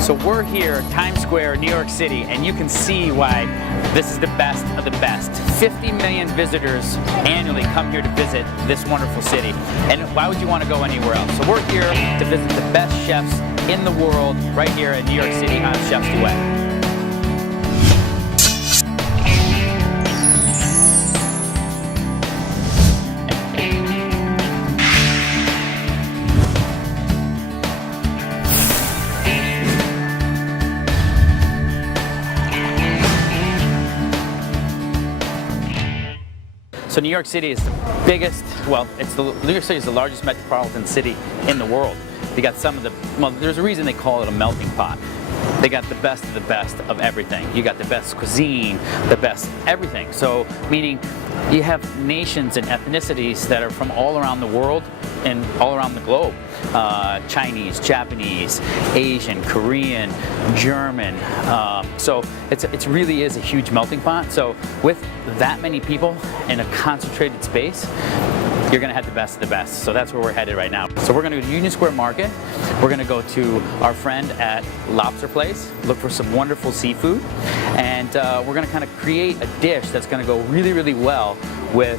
So we're here, Times Square, New York City, and you can see why this is the best of the best. 50 million visitors annually come here to visit this wonderful city. And why would you want to go anywhere else? So we're here to visit the best chefs in the world right here in New York City on Chef's Duet. So New York City is the biggest, New York City is the largest metropolitan city in the world. You got some of the, there's a reason they call it a melting pot. They got the best of everything. You got the best cuisine, the best everything. So meaning you have nations and ethnicities that are from all around the world and all around the globe. Chinese, Japanese, Asian, Korean, German. So it really is a huge melting pot. So with that many people in a concentrated space, you're going to have the best of the best. So that's where we're headed right now. So we're going to go to Union Square Market. We're going to go to our friend at Lobster Place, look for some wonderful seafood, and we're going to kind of create a dish that's going to go really, really well with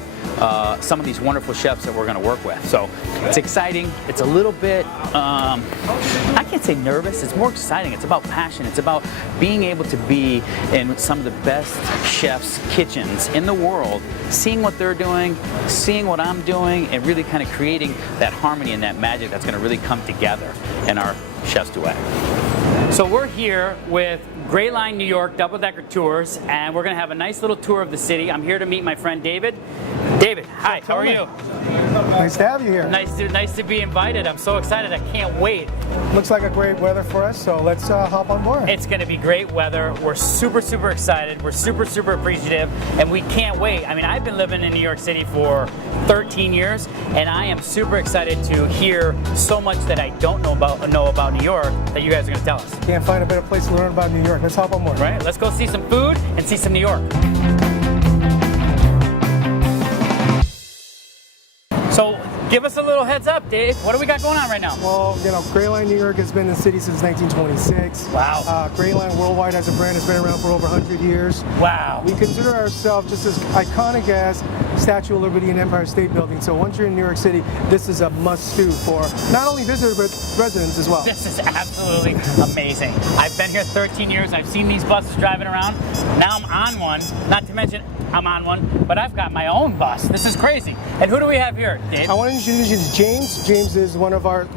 some of these wonderful chefs that we're going to work with. So it's exciting. It's a little bit, I can't say nervous, it's more exciting. It's about passion. It's about being able to be in some of the best chefs' kitchens in the world, seeing what they're doing, seeing what I'm doing, and really kind of creating that harmony and that magic that's going to really come together in our Chef's Duet. So we're here with Gray Line New York double-decker tours, and we're going to have a nice little tour of the city. I'm here to meet my friend David. David, hi, how are you? Nice to have you here. Nice to be invited. I'm so excited. I can't wait. Looks like a great weather for us, so let's hop on board. It's going to be great weather. We're super, super excited. We're super, super appreciative, and we can't wait. I mean, I've been living in New York City for 13 years, and I am super excited to hear so much that I don't know about New York that you guys are going to tell us. Can't find a better place to learn about New York. Let's hop on board. Right, let's go see some food and see some New York. So give us a little heads up, Dave. What do we got going on right now? Well, you know, Gray Line New York has been in the city since 1926. Wow. Gray Line Worldwide as a brand has been around for over 100 years. Wow. We consider ourselves just as iconic as Statue of Liberty and Empire State Building. So once you're in New York City, this is a must-do for not only visitors, but residents as well. This is absolutely amazing. I've been here 13 years. I've seen these buses driving around. Now I'm on one. Not to mention I'm on one, but I've got my own bus. This is crazy. And who do we have here, Dave? I want to introduce you to James. James is one of our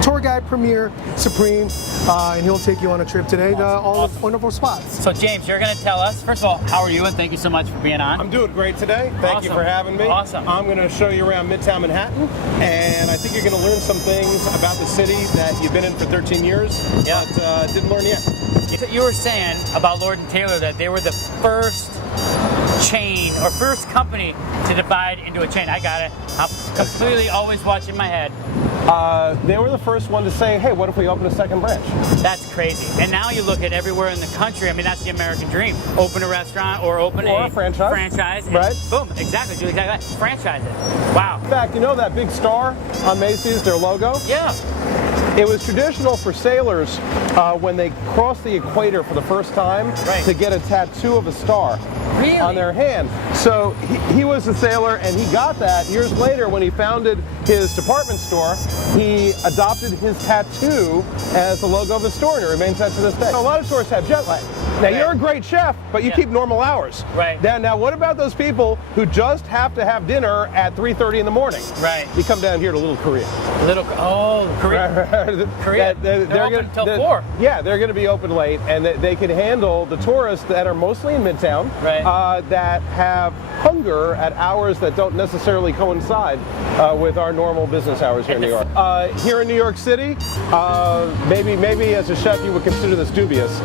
tour guide premier supreme, and he'll take you on a trip today to all the wonderful spots. So James, you're going to tell us, first of all, how are you, and thank you so much for being on. I'm doing great today. Thank you for having me. Awesome. I'm going to show you around Midtown Manhattan, and I think you're going to learn some things about the city that you've been in for 13 years, but didn't learn yet. You were saying about Lord & Taylor that they were the first chain or first company to divide into a chain. I got it. I'm completely always watching my head. They were the first one to say, hey, what if we open a second branch? That's crazy. And now you look at everywhere in the country. I mean, that's the American dream. Open a restaurant or open a franchise. Right. Boom. Exactly. Do exactly that. Franchise it. Wow. In fact, you know that big star on Macy's, their logo? Yeah. It was traditional for sailors when they crossed the equator for the first time to get a tattoo of a star on their hand. So he was a sailor, and he got that years later when he founded his department store. He adopted his tattoo as the logo of his store, and it remains that to this day. A lot of tourists have jet lag. Now, you're a great chef, but you keep normal hours. Right. Now, what about those people who just have to have dinner at 3:30 in the morning? Right. You come down here to Little Korea. Korea. Korea. They're open until 4. Yeah, they're going to be open late, and they can handle the tourists that are mostly in Midtown, that have hunger at hours that don't necessarily coincide with our normal business hours here in New York. Here in New York City, maybe as a chef you would consider this dubious,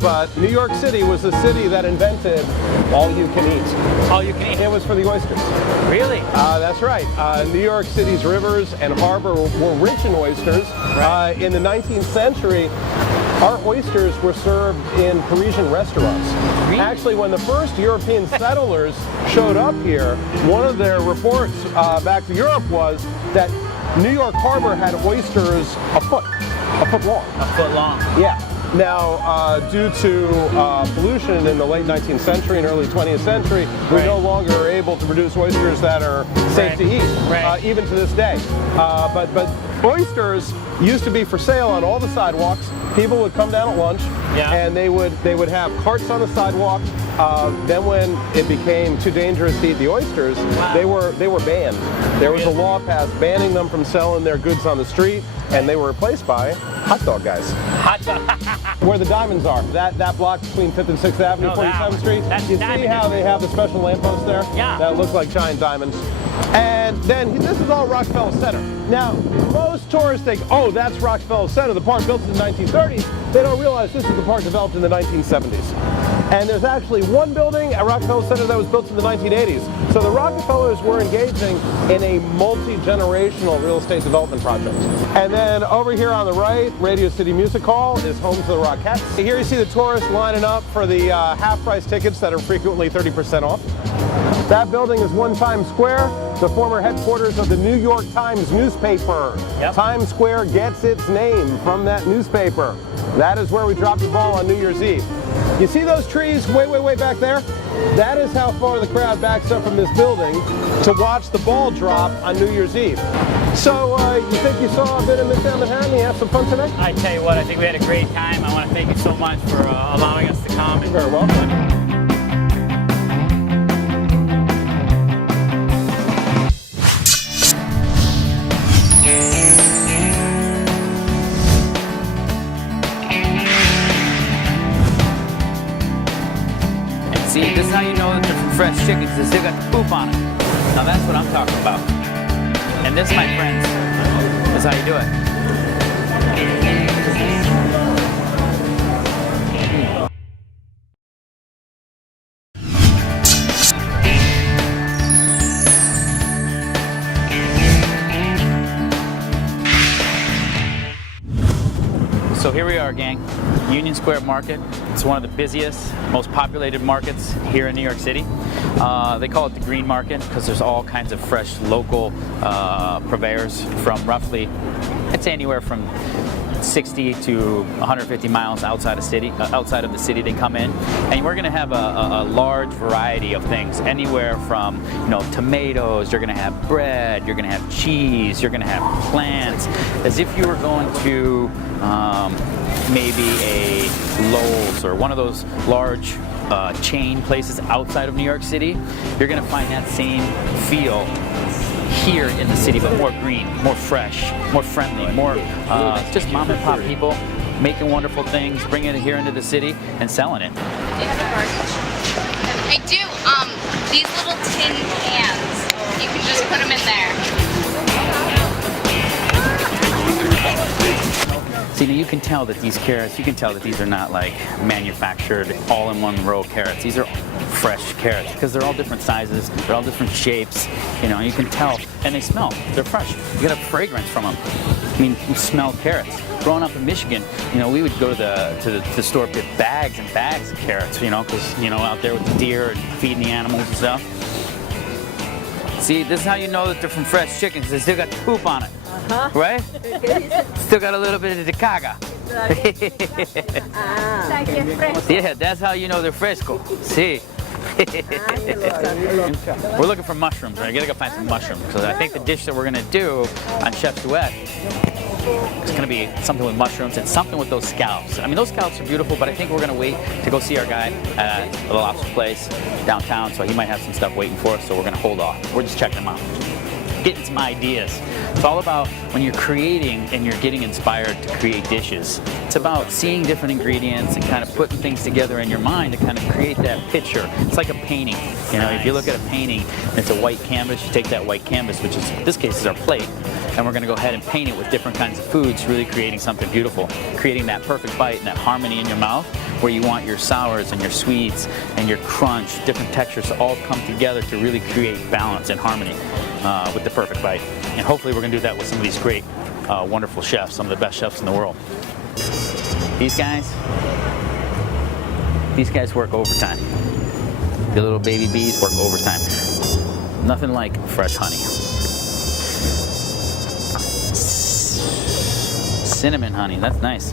but New York City was the city that invented all you can eat. All you can eat? It was for the oysters. Really? That's right. New York City's rivers and harbor were rich in oysters. In the 19th century, our oysters were served in Parisian restaurants. Really? Actually, when the first European settlers showed up here, one of their reports back to Europe was that New York Harbor had oysters a foot long. A foot long? Yeah. Now, due to pollution in the late 19th century and early 20th century, we no longer are able to produce oysters that are safe to eat, even to this day. But oysters used to be for sale on all the sidewalks. People would come down at lunch, and they would have carts on the sidewalk. Then when it became too dangerous to eat the oysters, they were banned. There was a law passed banning them from selling their goods on the street, and they were replaced by hot dog guys. Hot dog. Where the diamonds are, that block between 5th and 6th Avenue, 47th Street. You see how they have the special lampposts there? Yeah. That look like giant diamonds. And then this is all Rockefeller Center. Now, most tourists think, oh, that's Rockefeller Center, the park built in the 1930s. They don't realize this is the park developed in the 1970s. And there's actually one building at Rockefeller Center that was built in the 1980s. So the Rockefellers were engaging in a multi-generational real estate development project. And then over here on the right, Radio City Music Hall is home to the Rockettes. Here you see the tourists lining up for the half-price tickets that are frequently 30% off. That building is One Times Square, the former headquarters of the New York Times newspaper. Yep. Times Square gets its name from that newspaper. That is where we dropped the ball on New Year's Eve. You see those trees way back there? That is how far the crowd backs up from this building to watch the ball drop on New Year's Eve. So you think you saw a bit of Midtown Manhattan? You have some fun today? I tell you what, I think we had a great time. I want to thank you so much for allowing us to come. You're very welcome. See, this is how you know that they're from fresh chickens. They still got the poop on it. Now that's what I'm talking about. And this, my friends, is how you do it. So here we are, gang. Union Square Market. It's one of the busiest, most populated markets here in New York City. They call it the Green Market because there's all kinds of fresh local purveyors from roughly, I'd say anywhere from 60 to 150 miles outside of the city they come in, and we're going to have a large variety of things, anywhere from tomatoes, you're going to have bread, you're going to have cheese, you're going to have plants, as if you were going to maybe a Lowe's or one of those large chain places outside of New York City. You're going to find that same feel here in the city, but more green, more fresh, more friendly, more just mom and pop people making wonderful things, bringing it here into the city and selling it. Do you have a garbage? I do. These little tin cans, you can just put them in there. See, now you can tell that these carrots, you can tell that these are not like manufactured all-in-one row carrots. These are fresh carrots because they're all different sizes, they're all different shapes, you can tell, and they smell, they're fresh. You get a fragrance from them. I mean, you smell carrots. Growing up in Michigan, we would go to the store, get bags and bags of carrots, because, out there with the deer and feeding the animals and stuff. See, this is how you know that they're from fresh chickens. They still got the poop on it. Right? Still got a little bit of the caga. Yeah, that's how you know they're fresco. See? We're looking for mushrooms. Right? I gotta go find some mushrooms. So I think the dish that we're gonna do on Chef's Duet is gonna be something with mushrooms and something with those scallops. I mean, those scallops are beautiful, but I think we're gonna wait to go see our guy at the lobster place downtown. So he might have some stuff waiting for us. So we're gonna hold off. We're just checking them out, getting some ideas. It's all about when you're creating and you're getting inspired to create dishes. It's about seeing different ingredients and kind of putting things together in your mind to kind of create that picture. It's like a painting. If you look at a painting and it's a white canvas, you take that white canvas, which is, in this case, is our plate, and we're going to go ahead and paint it with different kinds of foods, really creating something beautiful, creating that perfect bite and that harmony in your mouth where you want your sours and your sweets and your crunch, different textures to all come together to really create balance and harmony with the perfect bite. And hopefully we're going to do that with some of these great, wonderful chefs, some of the best chefs in the world. These guys work overtime. The little baby bees work overtime. Nothing like fresh honey. Cinnamon honey, that's nice.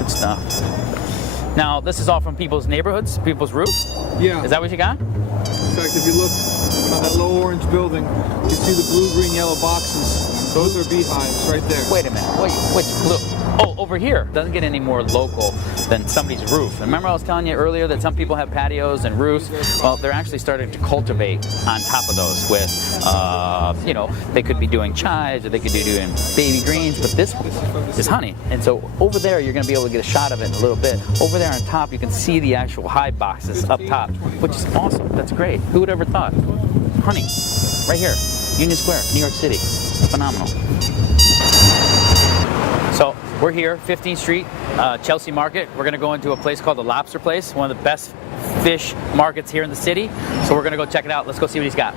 Good stuff. Now, this is all from people's neighborhoods, people's roof? Yeah. Is that what you got? In fact, if you look on that low orange building, you see the blue, green, yellow boxes. Those are beehives right there. Wait a minute. Wait, blue. Oh, over here. Doesn't get any more local than somebody's roof. And remember I was telling you earlier that some people have patios and roofs? Well, they're actually starting to cultivate on top of those with, you know, they could be doing chives or they could be doing baby greens, but this is honey. And so over there, you're going to be able to get a shot of it in a little bit. Over there on top, you can see the actual hive boxes up top, which is awesome. That's great. Who would ever thought? Honey, right here, Union Square, New York City. Phenomenal. So we're here, 15th Street, Chelsea Market. We're going to go into a place called the Lobster Place, one of the best fish markets here in the city. So we're going to go check it out. Let's go see what he's got.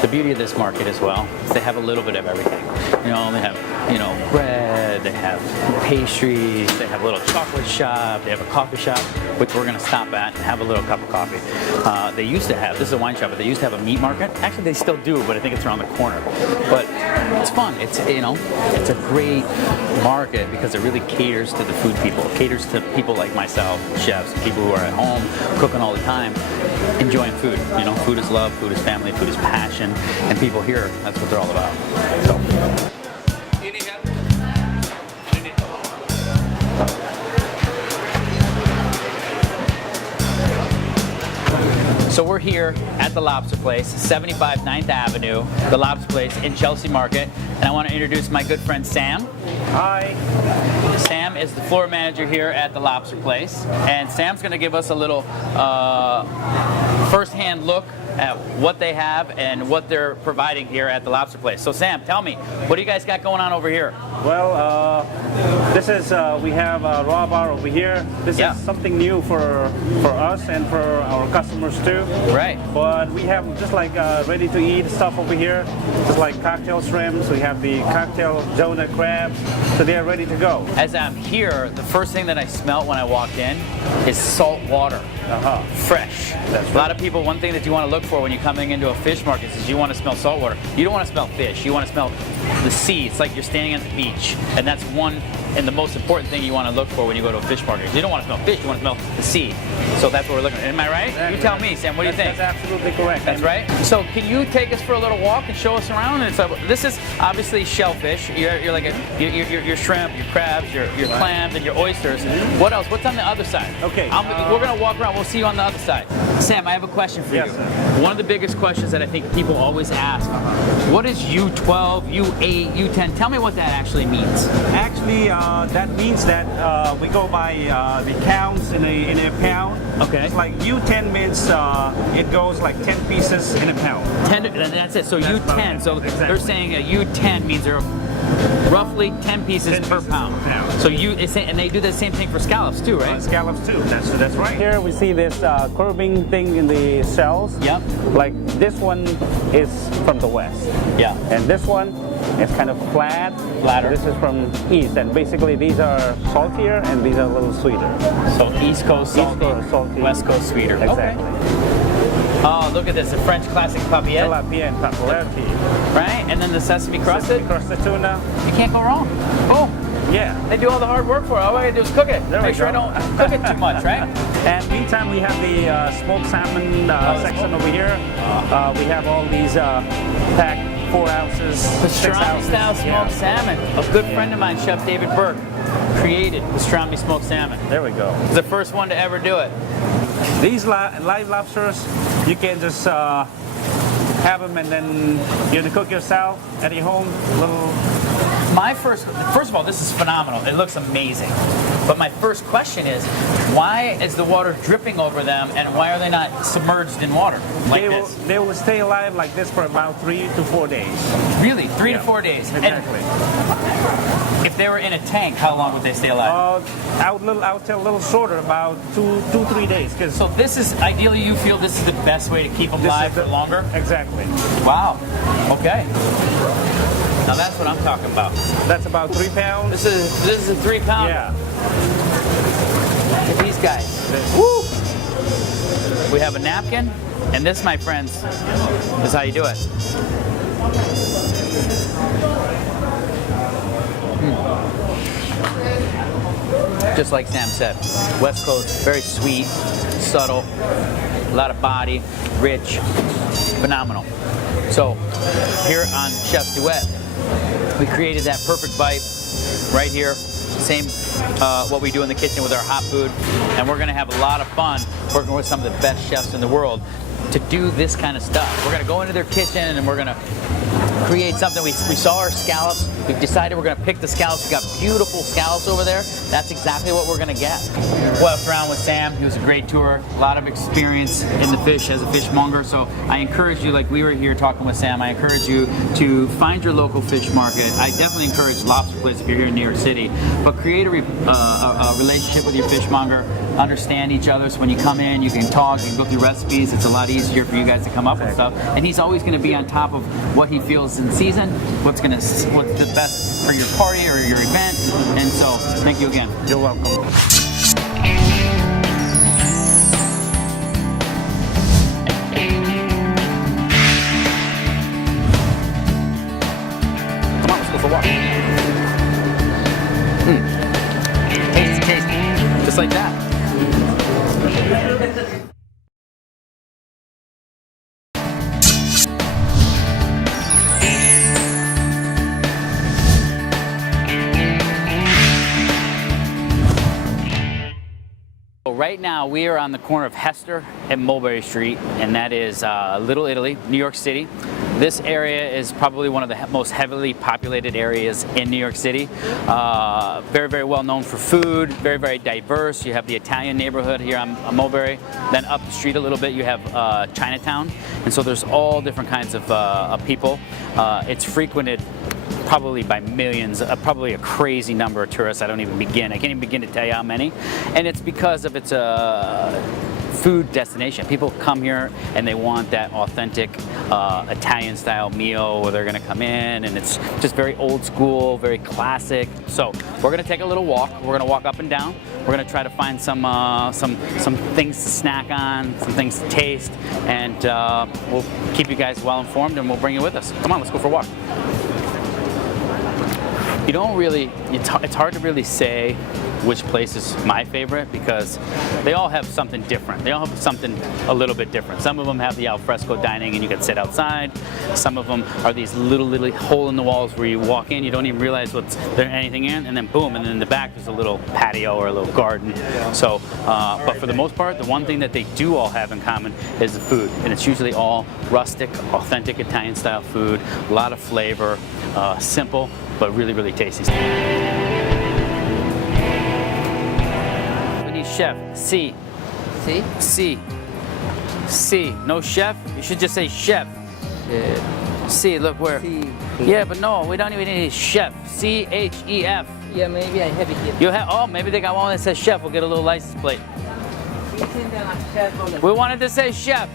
The beauty of this market as well is they have a little bit of everything. You know, they have, you know, bread, they have pastries, they have a little chocolate shop, they have a coffee shop, which we're going to stop at and have a little cup of coffee. They used to have, this is a wine shop, but they used to have a meat market. Actually, they still do, but I think it's around the corner. But it's fun. It's, you know, it's a great market because it really caters to the food people. It caters to people like myself, chefs, people who are at home cooking all the time, enjoying food. You know, food is love, food is family, food is passion, and people here, that's what they're all about. So. So we're here at the Lobster Place, 75 9th Avenue, the Lobster Place in Chelsea Market. And I want to introduce my good friend Sam. Hi. Sam is the floor manager here at the Lobster Place. And Sam's going to give us a little first-hand look at what they have and what they're providing here at the Lobster Place. So Sam, tell me, what do you guys got going on over here? Well, this is, we have a raw bar over here. This is something new for us and for our customers too. Right. But we have just like ready-to-eat stuff over here, just like cocktail shrimps. We have the cocktail Jonah crabs, so they are ready to go. As I'm here, the first thing that I smelled when I walked in is salt water. Fresh. That's A lot of people, one thing that you want to look for when you're coming into a fish market is you want to smell salt water. You don't want to smell fish. You want to smell the sea. It's like you're standing at the beach. And that's one and the most important thing you want to look for when you go to a fish market. You don't want to smell fish, you want to smell the sea. So that's what we're looking at. Am I right? Exactly. You tell me, Sam, what do you think? That's absolutely correct. That's right. So can you take us for a little walk and show us around? And so this is obviously shellfish. You're like your shrimp, your crabs, your clams, and your oysters. What else? What's on the other side? Okay. We're gonna walk around. We'll see you on the other side. Sam, I have a question for you. Sir. One of the biggest questions that I think people always ask: what is U12, U8, U10? Tell me what that actually means. Actually, that means that we go by the counts in a pound. Okay. It's like U10 means it goes like 10 pieces in a pound. 10. That's it. So That's U10. about it. So Exactly. they're saying a U10 means there are roughly 10 pieces 10 per pieces pound. per pound. So and they do the same thing for scallops too, right? Scallops too. That's right. Here we see this curving thing in the shells. Yep. Like this one is from the west, Yeah. and this one is kind of flatter. This is from east, and basically these are saltier and these are a little sweeter. So East Coast salty, Coast salty. West Coast sweeter. Exactly. Okay. Oh, look at this, a French classic papillette, Tilapia and papalerti. right? And then the sesame crusted. Crusted tuna. You can't go wrong. Oh, Yeah. they do all the hard work for it. All I gotta do is cook it. There we Make sure I go. don't cook it too much, right? And meantime, we have the smoked salmon section over here. We have all these packed 4 ounces, 6 Pastrami ounces. style smoked salmon. A good friend of mine, Chef David Burke, created pastrami smoked salmon. There we go. He's the first one to ever do it. These live lobsters, you can just have them and then you have to cook yourself at your home. First of all, this is phenomenal. It looks amazing. But my first question is, why is the water dripping over them and why are they not submerged in water like this? They will stay alive like this for about 3 to 4 days. Really? 3 to 4 days? Exactly. And if they were in a tank, how long would they stay alive? I would tell a little shorter, about 2-3 days. So this is, ideally you feel this is the best way to keep them live for longer? Exactly. Wow. Okay. Now that's what I'm talking about. That's about 3 pounds. This is a 3 pound. Yeah. Look at these guys. Woo! We have a napkin, and this, my friends, is how you do it. just like Sam said. West Coast, very sweet, subtle, a lot of body, rich, phenomenal. So here on Chef's Duet, we created that perfect bite right here. Same what we do in the kitchen with our hot food, and we're gonna have a lot of fun working with some of the best chefs in the world to do this kind of stuff. We're gonna go into their kitchen and we're gonna create something. We saw our scallops. We've decided we're gonna pick the scallops. We got beautiful scallops over there. That's exactly what we're gonna get. Left around with Sam. He was a great tour. A lot of experience in the fish as a fishmonger. So I encourage you, like we were here talking with Sam, I encourage you to find your local fish market. I definitely encourage lobster place if you're here in New York City. But create a relationship with your fishmonger. Understand each other. So when you come in, you can talk, you can go through recipes. It's a lot easier for you guys to come up with stuff. And he's always gonna be on top of what he feels in season, what's the best for your party or your event. And so thank you again. You're welcome. Come on, let's go for a walk. Tasty, tasty. Just like that. Right now we are on the corner of Hester and Mulberry Street, and that is Little Italy, New York City. This area is probably one of the most heavily populated areas in New York City. Very, very well known for food, very, very diverse. You have the Italian neighborhood here on Mulberry. Then up the street a little bit you have Chinatown. And so there's all different kinds of people. It's frequented probably by millions, probably a crazy number of tourists. I can't even begin to tell you how many. And it's because of its food destination. People come here and they want that authentic Italian style meal where they're gonna come in and it's just very old school, very classic. So we're gonna take a little walk. We're gonna walk up and down. We're gonna try to find some things to snack on, some things to taste, and we'll keep you guys well informed and we'll bring you with us. Come on, let's go for a walk. You don't really, it's hard to really say which place is my favorite because they all have something different. They all have something a little bit different. Some of them have the alfresco dining and you can sit outside. Some of them are these little hole in the walls where you walk in, you don't even realize what's there anything in, and then boom, and then in the back there's a little patio or a little garden. So, but for the most part, the one thing that they do all have in common is the food, and it's usually all rustic, authentic Italian style food, a lot of flavor, simple, but really, really tasty. We need chef. C. See? C. C. No chef? You should just say chef. C, look where. See. Yeah, but no, we don't even need chef. C-H-E-F. Yeah, maybe I have it here. You have, oh, maybe they got one that says chef. We'll get a little license plate. We wanted to say chef.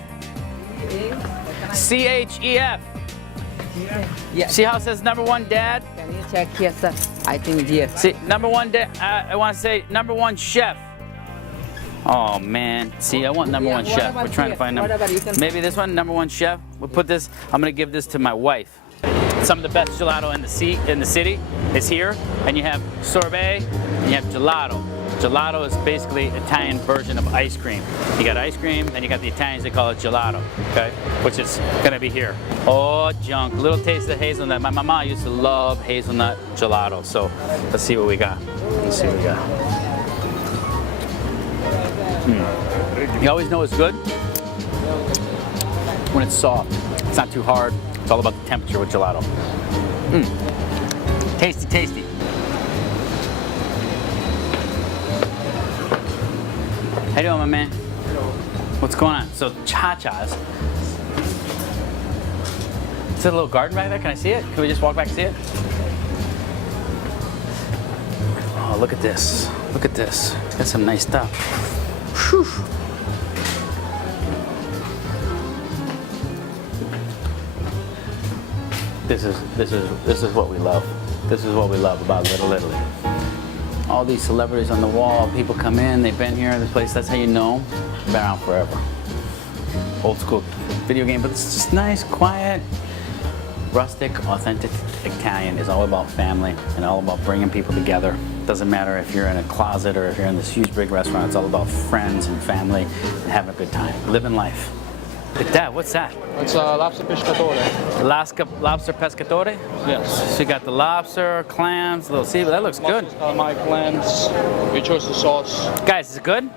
C-H-E-F. Yeah. See how it says #1 dad? Can you check here, sir? I think here. See, #1 dad, I want to say #1 chef. Oh man, see, I want #1 Yeah, chef. We're trying to find What about you can- maybe this one, #1 chef. We'll put this, I'm gonna give this to my wife. Some of the best gelato in the city is here, and you have sorbet, and you have gelato. Gelato is basically Italian version of ice cream. You got ice cream, and you got the Italians, they call it gelato, okay? Which is gonna be here. Oh, junk, little taste of hazelnut. My mama used to love hazelnut gelato, so let's see what we got. Let's see what we got. You always know it's good when it's soft. It's not too hard. It's all about the temperature with gelato. Tasty, tasty. How you doing, my man? What's going on? So, cha-chas. Is there a little garden back there? Can I see it? Can we just walk back and see it? Oh, look at this. Look at this. Got some nice stuff. Whew. This is what we love. This is what we love about Little Italy. All these celebrities on the wall, people come in, they've been here in this place, that's how you know. Been around forever. Old school video game, but it's just nice, quiet. Rustic, authentic Italian is all about family and all about bringing people together. Doesn't matter if you're in a closet or if you're in this huge big restaurant, it's all about friends and family and having a good time, living life. Dad, what's that? It's lobster pescatore. Lobster pescatore? Yes. So you got the lobster, clams, little seafood. That looks good. My clams. Your choice of sauce. Guys, is it good?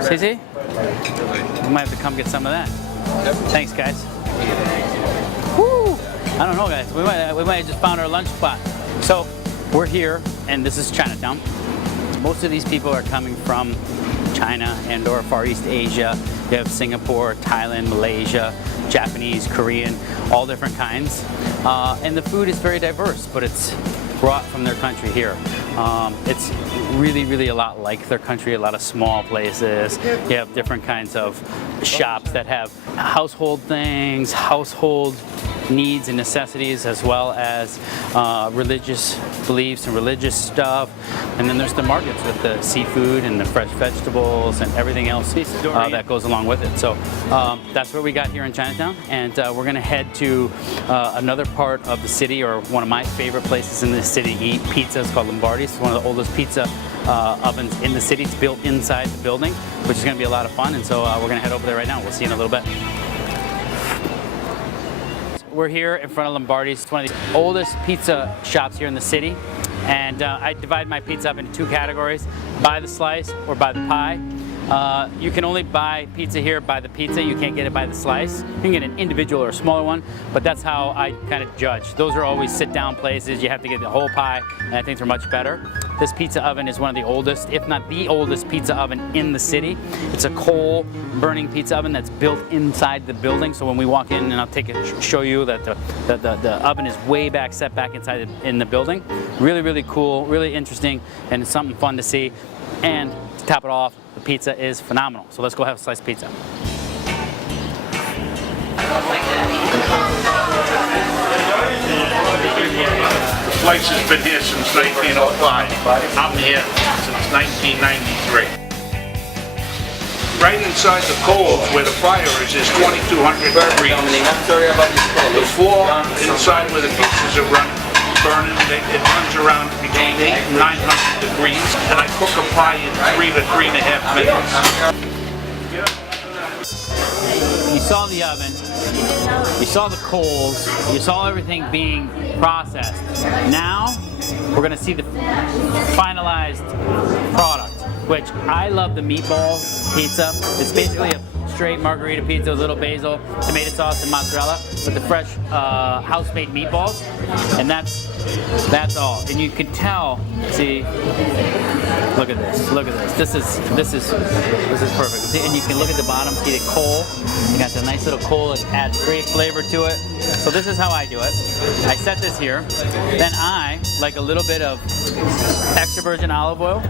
CC? We might have to come get some of that. Yep. Thanks, guys. Woo! I don't know, guys. We might have just found our lunch spot. So we're here, and this is Chinatown. Most of these people are coming from China and or Far East Asia. You have Singapore, Thailand, Malaysia, Japanese, Korean, all different kinds. And the food is very diverse, but it's brought from their country here. It's really a lot like their country, a lot of small places. You have different kinds of shops that have household things, household needs and necessities, as well as religious beliefs and religious stuff. And then there's the markets with the seafood and the fresh vegetables and everything else that goes along with it. So that's what we got here in Chinatown, and we're gonna head to another part of the city, or one of my favorite places in the city to eat pizza. It's called Lombardi's. It's one of the oldest pizza ovens in the city. It's built inside the building, which is gonna be a lot of fun. And so we're gonna head over there right now. We'll see you in a little bit. We're here in front of Lombardi's. It's one of the oldest pizza shops here in the city. And I divide my pizza up into two categories: by the slice or by the pie. You can only buy pizza here by the pizza. You can't get it by the slice. You can get an individual or a smaller one, but that's how I kind of judge. Those are always sit-down places. You have to get the whole pie, and I think they're much better. This pizza oven is one of the oldest, if not the oldest, pizza oven in the city. It's a coal-burning pizza oven that's built inside the building. So when we walk in, and I'll show you that the oven is way back, set back inside in the building. Really cool, really interesting, and it's something fun to see. And to top it off, the pizza is phenomenal. So let's go have a slice of pizza. The place has been here since 1905. I'm here since 1993. Right inside the coals where the fire is 2,200 degrees. The floor inside where the pizzas are burning, it runs around between 800 and 900 degrees, and I cook a pie in 3 to 3.5 minutes. You saw the oven, you saw the coals, you saw everything being processed. Now, we're gonna see the finalized product, which I love the meatball pizza. It's basically a straight margarita pizza with a little basil, tomato sauce, and mozzarella, with the fresh house-made meatballs, and that's all. And you can tell. See, look at this. Look at this. This is perfect. See, and you can look at the bottom. See the coal. You got the nice little coal. It adds great flavor to it. So this is how I do it. I set this here. Then I like a little bit of extra virgin olive oil,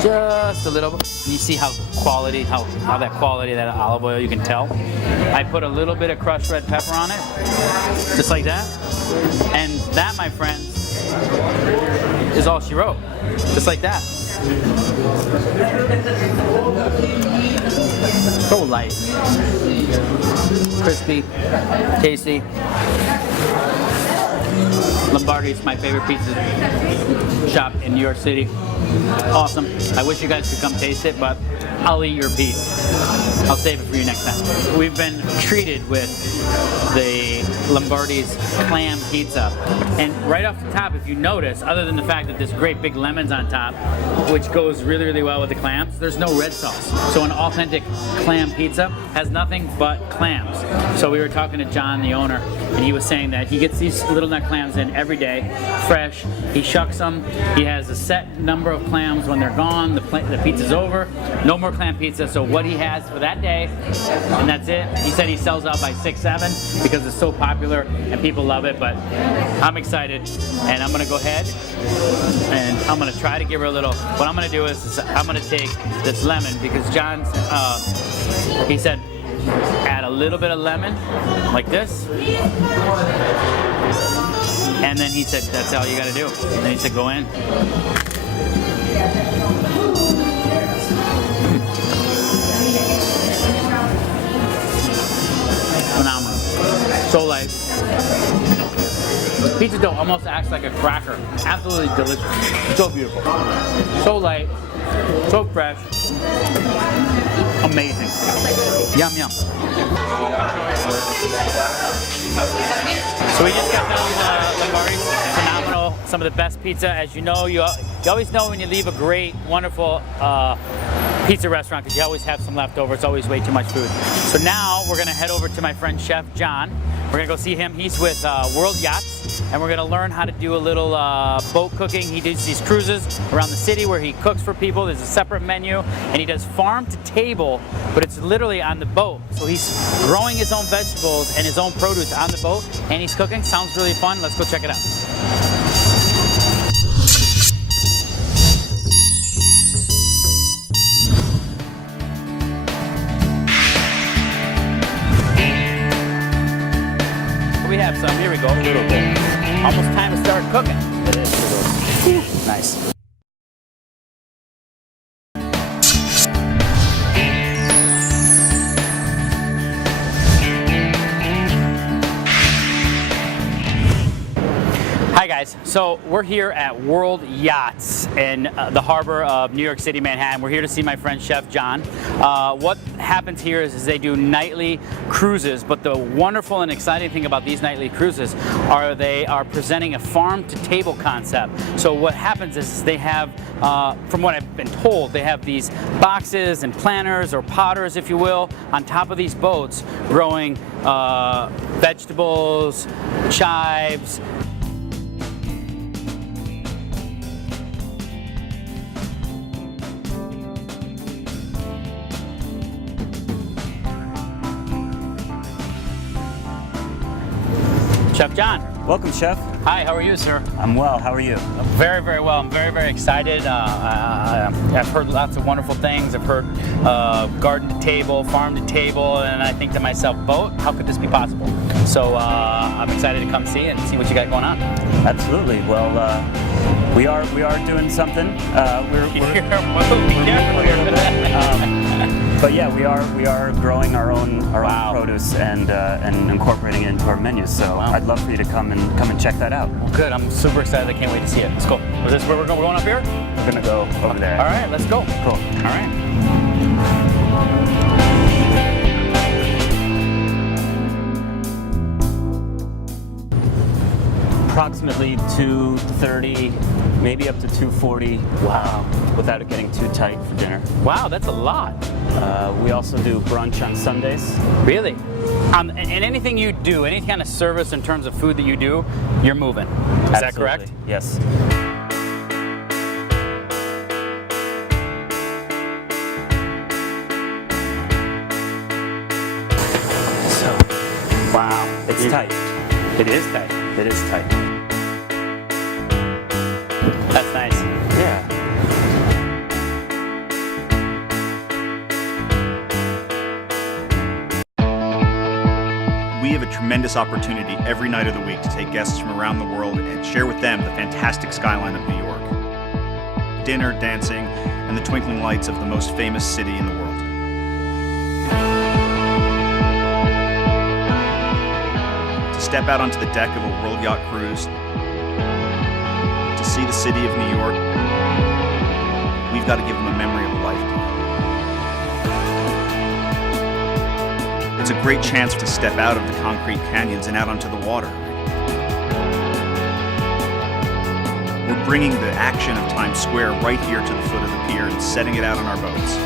just a little. You see how that quality of that olive oil, you can tell. I put a little bit of crushed red pepper on it, just like that. And that, my friends, is all she wrote. Just like that. So light, crispy, tasty. Lombardi's my favorite pizza shop in New York City. Awesome. I wish you guys could come taste it, but I'll eat your piece. I'll save it for you next time. We've been treated with the Lombardi's clam pizza. And right off the top, if you notice, other than the fact that this great big lemon's on top, which goes really well with the clams, there's no red sauce. So an authentic clam pizza has nothing but clams. So we were talking to John, the owner, and he was saying that he gets these little nut clams in every day, fresh. He shucks them. He has a set number of clams. When they're gone, the pizza's over. No more clam pizza. So what he has for that day, and that's it. He said he sells out by 6, 7 because it's so popular and people love it. But I'm excited, and I'm gonna go ahead and I'm gonna try to give her a little. What I'm gonna do is I'm gonna take this lemon, because John, he said add a little bit of lemon like this. And then he said, that's all you gotta do. And then he said, go in. Phenomenal. So light. Pizza dough almost acts like a cracker. Absolutely delicious. So beautiful. So light. So fresh. Amazing. Yum, yum. So we just got done Lombardi's. Phenomenal. Some of the best pizza. As you know, you always know when you leave a great, wonderful pizza restaurant because you always have some left over. It's always way too much food. So now we're gonna head over to my friend Chef John. We're gonna go see him. He's with World Yachts, and we're gonna learn how to do a little boat cooking. He does these cruises around the city where he cooks for people. There's a separate menu, and he does farm to table, but it's literally on the boat. So he's growing his own vegetables and his own produce on the boat, and he's cooking. Sounds really fun. Let's go check it out. We have some. Here we go. A little bit. Almost time to start cooking. It is. Nice. Hi guys, so we're here at World Yachts in the harbor of New York City, Manhattan. We're here to see my friend Chef John. What happens here is they do nightly cruises, but the wonderful and exciting thing about these nightly cruises are they are presenting a farm to table concept. So what happens is they have, from what I've been told, they have these boxes and planters or potters, if you will, on top of these boats growing vegetables, chives. Chef John. Welcome, Chef. Hi, how are you, sir? I'm well. How are you? Very, very well. I'm very, very excited. I've heard lots of wonderful things. I've heard garden to table, farm to table, and I think to myself, boat, how could this be possible? So I'm excited to come see and see what you got going on. Absolutely. Well, we are doing something. But yeah, we are growing our own produce and incorporating it into our menu. So I'd love for you to come and check that out. Well, good. I'm super excited. I can't wait to see it. Let's go. Is this where we're going up here? We're gonna go over there. All right, let's go. Cool. All right. Approximately 230, maybe up to 240. Wow. Without it getting too tight for dinner. Wow, that's a lot. We also do brunch on Sundays. Really? And anything you do, any kind of service in terms of food that you do, you're moving. Is that correct? Yes. So, wow. It's tight. It is tight. It is tight. That's nice. Yeah. We have a tremendous opportunity every night of the week to take guests from around the world and share with them the fantastic skyline of New York. Dinner, dancing, and the twinkling lights of the most famous city in the world. To step out onto the deck of a World Yacht Cruise, to see the city of New York, we've got to give them a memory of a lifetime. It's a great chance to step out of the concrete canyons and out onto the water. We're bringing the action of Times Square right here to the foot of the pier and setting it out on our boats.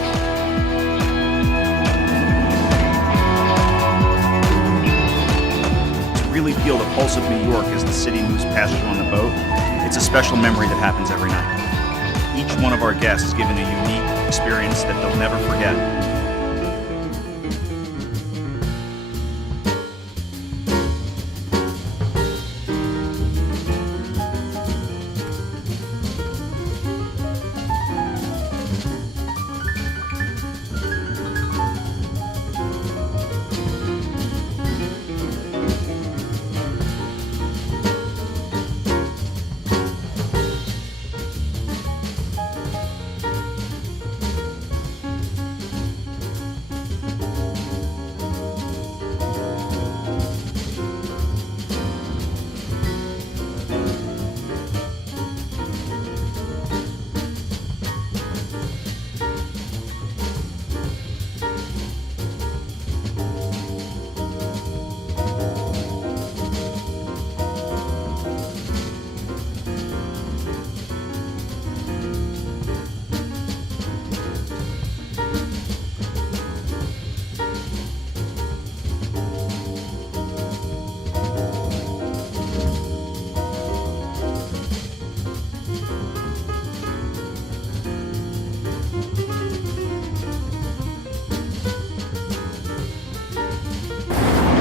To really feel the pulse of New York as the city moves past you on the boat, it's a special memory that happens every night. Each one of our guests is given a unique experience that they'll never forget.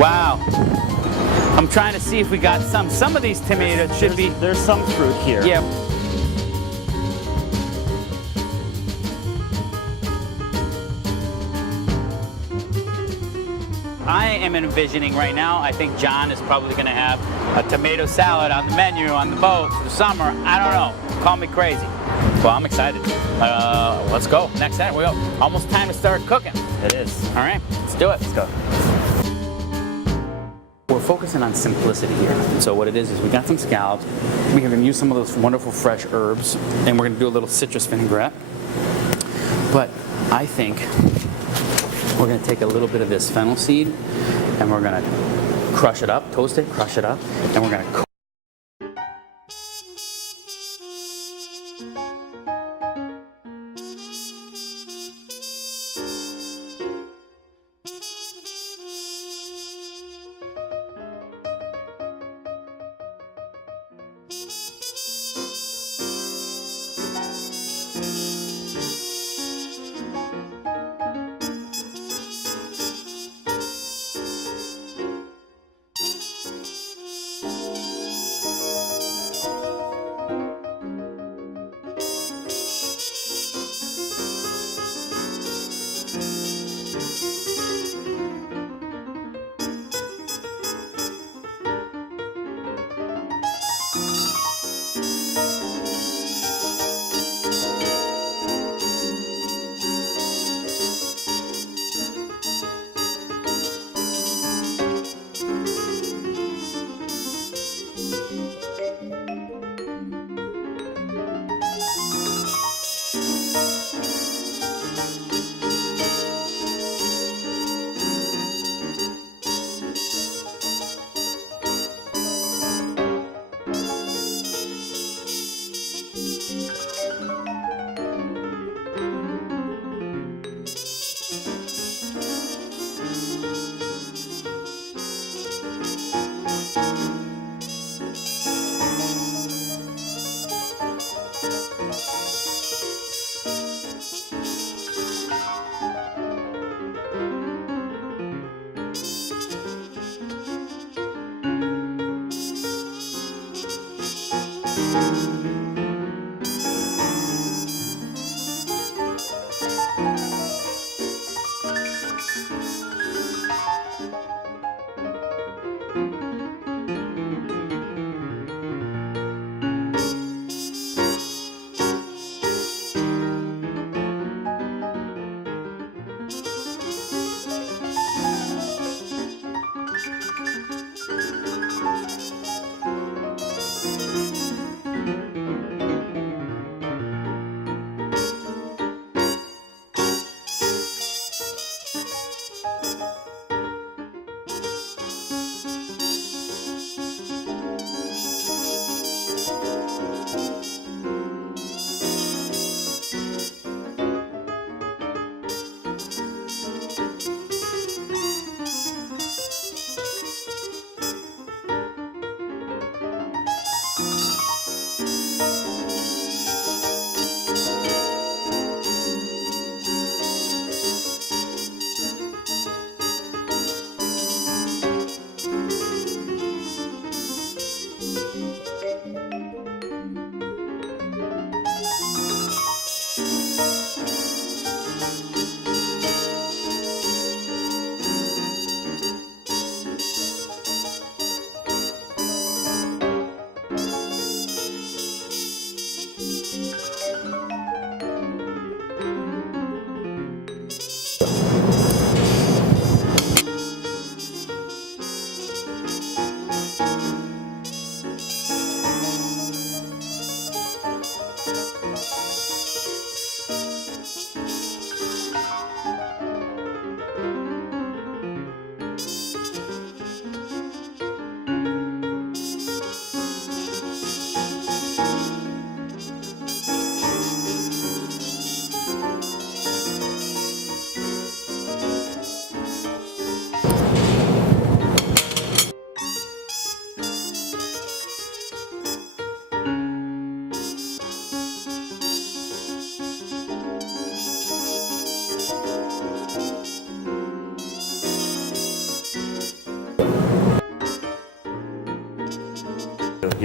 Wow. I'm trying to see if we got some. Some of these tomatoes should be. There's some fruit here. Yeah. I am envisioning right now, I think John is probably going to have a tomato salad on the menu on the boat for the summer. I don't know. Call me crazy. Well, I'm excited. Let's go. Next time. We go. Almost time to start cooking. It is. All right. Let's do it. Let's go. We're focusing on simplicity here. So what it is we got some scallops. We're going to use some of those wonderful fresh herbs, and we're going to do a little citrus vinaigrette. But I think we're going to take a little bit of this fennel seed, and we're going to crush it up, toast it, crush it up, and we're going to cook.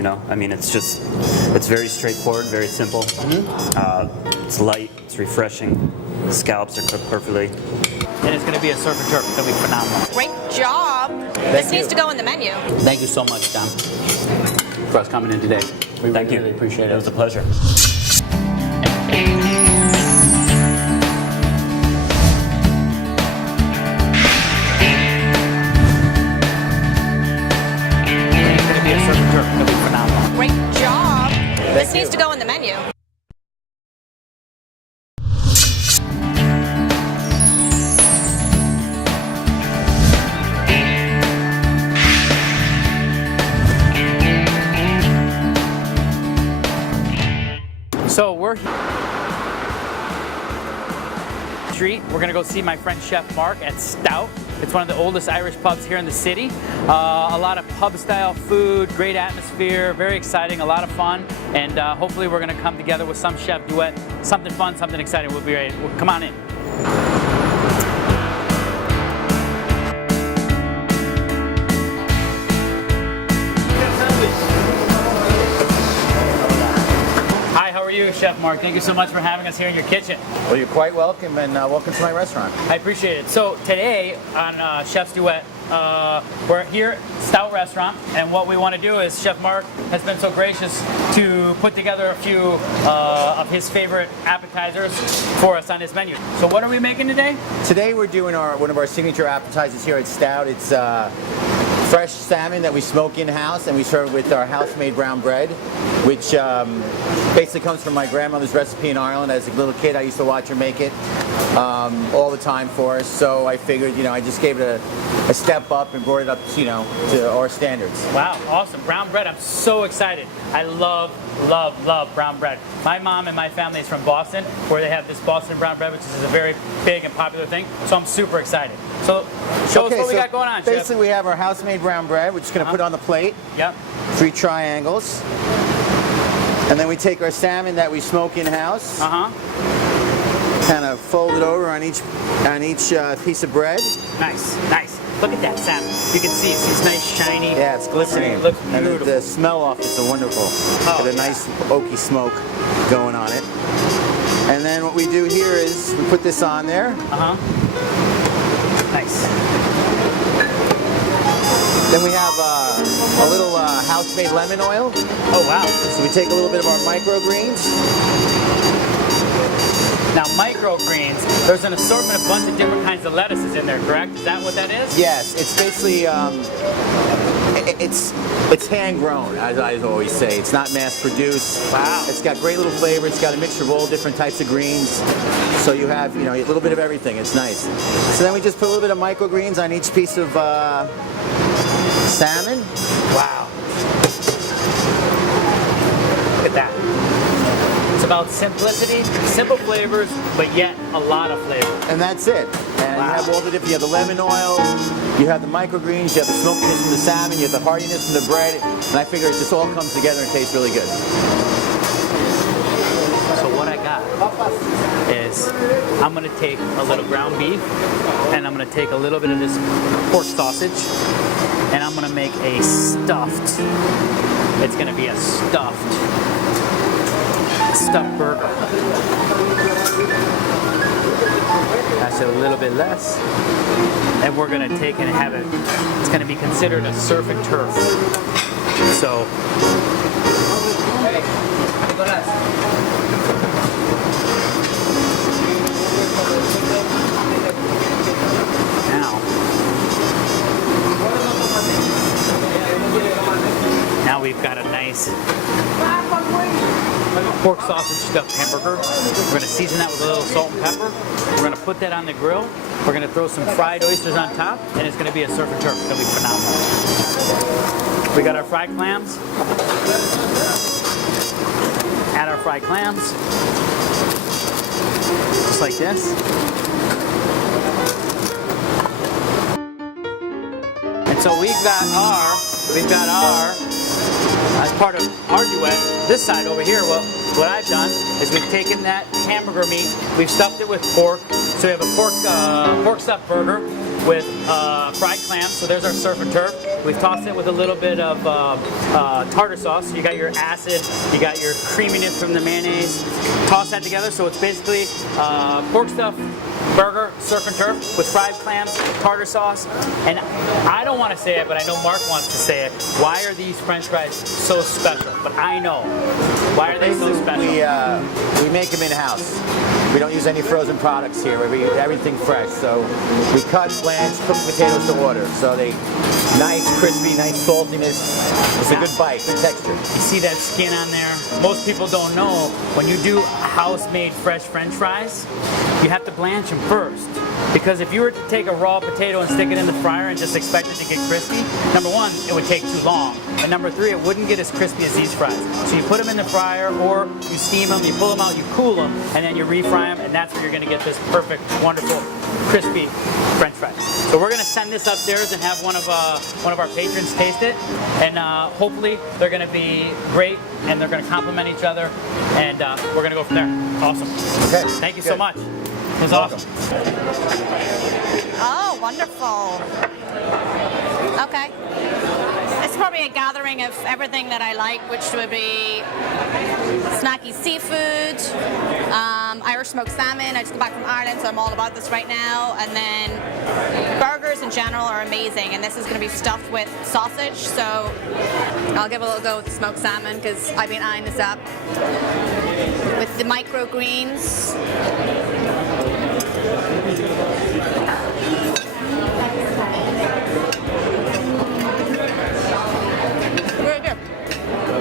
know, I mean, it's very straightforward, very simple. It's light, it's refreshing. The scallops are cooked perfectly. And it's going to be a surf and turf. It's going to be phenomenal. Great job. This needs to go in the menu. Thank you so much, Tom, for us coming in today. We Thank you. really appreciate it. It was a pleasure. It's going to be a surf and turf. It's going to be phenomenal. Great job. This needs to go in the menu. So we're street. We're gonna go see my friend Chef Mark at Stout. It's one of the oldest Irish pubs here in the city. A lot of pub style food, great atmosphere, very exciting, a lot of fun. And hopefully we're gonna come together with some chef duet, something fun, something exciting. We'll be ready. Come on in. Hi, how are you, Chef Mark? Thank you so much for having us here in your kitchen. Well, you're quite welcome, and welcome to my restaurant. I appreciate it. So today on Chef's Duet, we're here at Stout Restaurant, and what we want to do is Chef Mark has been so gracious to put together a few of his favorite appetizers for us on his menu. So what are we making today? Today we're doing one of our signature appetizers here at Stout. It's fresh salmon that we smoke in-house, and we serve with our house-made brown bread, which basically comes from my grandmother's recipe in Ireland. As a little kid, I used to watch her make it all the time for us. So I figured, I just gave it a step up and brought it up, to our standards. Wow, awesome. Brown bread, I'm so excited. I love brown bread. My mom and my family is from Boston, where they have this Boston brown bread, which is a very big and popular thing. So I'm super excited. So show us what we got going on, Chef. Basically, we have our house-made brown bread. We're just going to put on the plate. Yep. 3 triangles. And then we take our salmon that we smoke in-house. Kind of fold it over on each piece of bread. Nice, nice. Look at that salmon. You can see it's nice, shiny. Yeah, it's glistening. It looks and beautiful. the smell off it's wonderful. Got a nice oaky smoke going on it. And then what we do here is we put this on there. Nice. Then we have a little house-made lemon oil. Oh, wow. So we take a little bit of our microgreens. Now, microgreens, there's an assortment, a bunch of different kinds of lettuces in there, correct? Is that what that is? Yes, it's basically, it's hand-grown, as I always say. It's not mass-produced. Wow. It's got great little flavor. It's got a mixture of all different types of greens. So you have, a little bit of everything. It's nice. So then we just put a little bit of microgreens on each piece of salmon. Wow. Look at that. It's about simplicity, simple flavors, but yet a lot of flavor. And that's it. And you have all the different, you have the lemon oil, you have the microgreens, you have the smokiness from the salmon, you have the heartiness from the bread, and I figure it just all comes together and tastes really good. So what I got is I'm gonna take a little ground beef, and I'm gonna take a little bit of this pork sausage, and I'm gonna make a stuffed, it's gonna be a stuffed burger. That's a little bit less. And we're gonna take and have it, it's gonna be considered a surf and turf. So, now we've got a nice pork sausage stuffed hamburger. We're going to season that with a little salt and pepper. We're going to put that on the grill. We're going to throw some fried oysters on top, and it's going to be a surf and turf. It's going to be phenomenal. We got our fried clams. Add our fried clams. Just like this. And so we've got our, as part of our duet, this side over here, what I've done is we've taken that hamburger meat, we've stuffed it with pork. So we have a pork stuffed burger with fried clams. So there's our surf and turf. We've tossed it with a little bit of tartar sauce. You got your acid, you got your creaminess from the mayonnaise. Toss that together, so it's basically pork stuffed burger, surf and turf, with fried clams, tartar sauce. And I don't want to say it, but I know Mark wants to say it. Why are these French fries so special? But I know. Why are they so special? We make them in-house. We don't use any frozen products here. We eat everything fresh. So we cut, blanch, cook potatoes to order. So they nice, crispy, nice saltiness. It's a good bite, good texture. You see that skin on there? Most people don't know when you do house-made fresh French fries, you have to blanch them first. Because if you were to take a raw potato and stick it in the fryer and just expect it to get crispy, number one, it would take too long. And number three, it wouldn't get as crispy as these fries. So you put them in the fryer, or you steam them, you pull them out, you cool them, and then you refry them, and that's where you're gonna get this perfect, wonderful, crispy French fry. So we're gonna send this upstairs and have one of our patrons taste it, and hopefully they're gonna be great, and they're gonna complement each other, and we're gonna go from there. Awesome. Okay. Thank you so much. It was awesome. Oh, wonderful. Okay. It's probably a gathering of everything that I like, which would be snacky seafood, Irish smoked salmon. I just got back from Ireland, so I'm all about this right now. And then burgers in general are amazing, and this is going to be stuffed with sausage, so I'll give a little go with the smoked salmon because I've been eyeing this up. With the microgreens. Really good.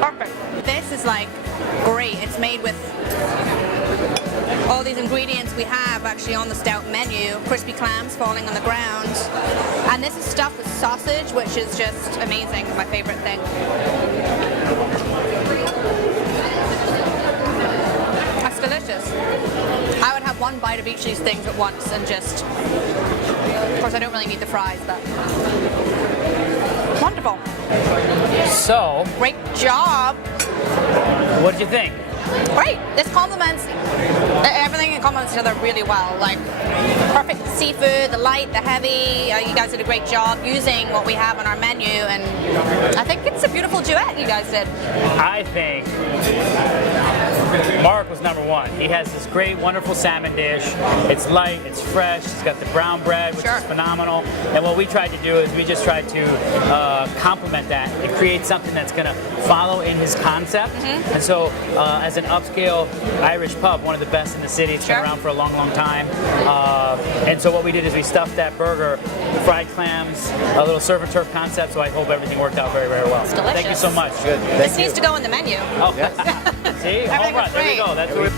Perfect. This is like great. It's made with all these ingredients we have actually on the stout menu. Crispy clams falling on the ground. And this is stuffed with sausage, which is just amazing. My favorite thing. That's delicious. I would have one bite of each of these things at once and just, of course I don't really need the fries, but wonderful. So, Great job. what did you think? Great. This complements everything. It complements each other really well. Like perfect seafood, the light, the heavy. You guys did a great job using what we have on our menu, and I think it's a beautiful duet you guys did. I think Mark was number one. He has this great, wonderful salmon dish. It's light, it's fresh, it's got the brown bread, which is phenomenal. And what we tried to do is we just tried to complement that and create something that's going to follow in his concept. And so as an upscale Irish pub, one of the best in the city, it's been around for a long, long time. And so what we did is we stuffed that burger, fried clams, a little surf and turf concept, so I hope everything worked out very, very well. It's delicious. Thank you so much. Good. This needs to go in the menu. Oh. See? Home run. There we go. That's what we